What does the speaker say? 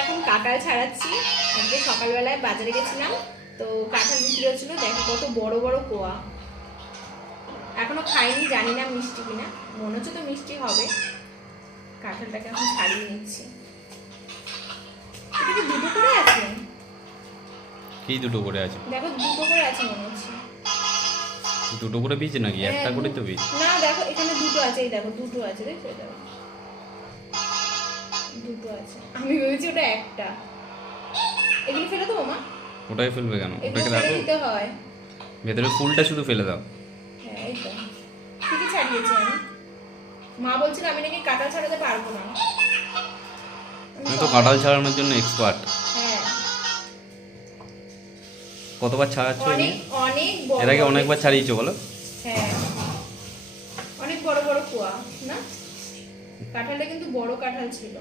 এখন কাঁঠাল ছাড়াচ্ছি। আজকে সকালবেলায় বাজারে গেছিলাম, তো কাঁঠাল বিক্রি হচ্ছিল। দেখো কত বড় বড় কোয়া। এখনো খাইনি, জানি না মিষ্টি কিনা, মনে হচ্ছে তো মিষ্টি হবে। কাঁঠালটাকে এখন ছাড়িয়ে নিচ্ছি। এটা কি দুটো করে আছে? কি দুটো করে আছে? দেখো দুটো করে আছে মনে হচ্ছে। দুটো করে বীজ নাকি একটা করে তো বীজ? না দেখো এখানে দুটো আছে, এই দেখো দুটো আছে, দেখো দেখো দুটো আছে। আমি ভেবেছি ওটা একটা। এগুলো ফেলে দেবো মা? ওটাই ফেলবে কেন? এগুলো ওটাকে ফেলে রাখো, দিতে হয়। ভেতরে ফুলটা শুধু ফেলে দাও। হ্যাঁ এই তো ঠিকই ছাড়িয়েছি আমি। মা বলছিল আমি নাকি কাঁঠাল ছাড়াতে পারবো না। আমি তো কাঁঠাল ছাড়ানোর জন্য এক্সপার্ট। হ্যাঁ কতবার ছাড়াচ্ছ? অনেক অনেক বড়। এর আগে অনেকবার ছাড়িয়েছো বলো? হ্যাঁ অনেক বড় বড় কুয়া না, কাঁঠালটা কিন্তু বড় কাঁঠাল ছিল।